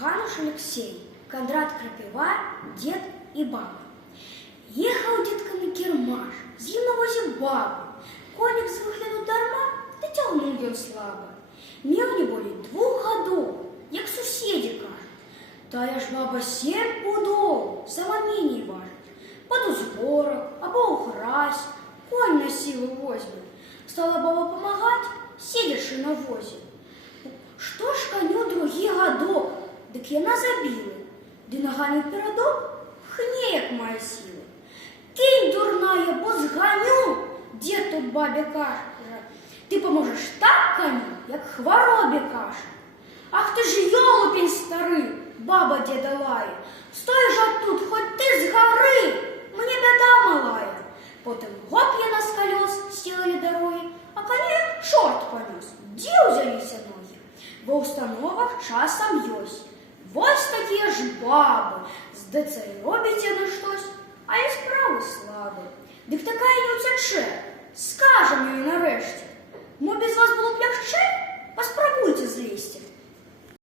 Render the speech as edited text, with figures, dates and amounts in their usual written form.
Гануш Алексей, Кондрат Крапива, дед и баба. Ехал дедка на кірмаш, з'їв на возі бабу. Коник з вигляду дарма, та тягнув ён слаба. Меў не болей 2 гадоў, як суседзі кажуть. Тая ж баба 7 пудоў, сама меней важыць. Пад узгорак або ў гразь, конь на сілу возьме. Стала баба памагаць, седзячы на возе. Што ж каню 2 гадок, дык яна забіла. Ды нагамі перадок хне, як мае сілы. Кінь, дурная, бо зганю, дед тут бабе каже. Ты поможеш так коню, як хворобе каже. Ах ты ж ёлупень стары, баба деда лає. Стой же тут, хоть ты з гори, мне беда малая. Потім гоп яна з колес сілили дороги, а коня шорт понес. Дзе ўзяліся ноги? Во установах часам ёсць. Вось такія ж бабы, здацца і робіць яны штось, а і справы слабы. Дык такая не ўцячэ, скажам ёй нарэшце. Мо без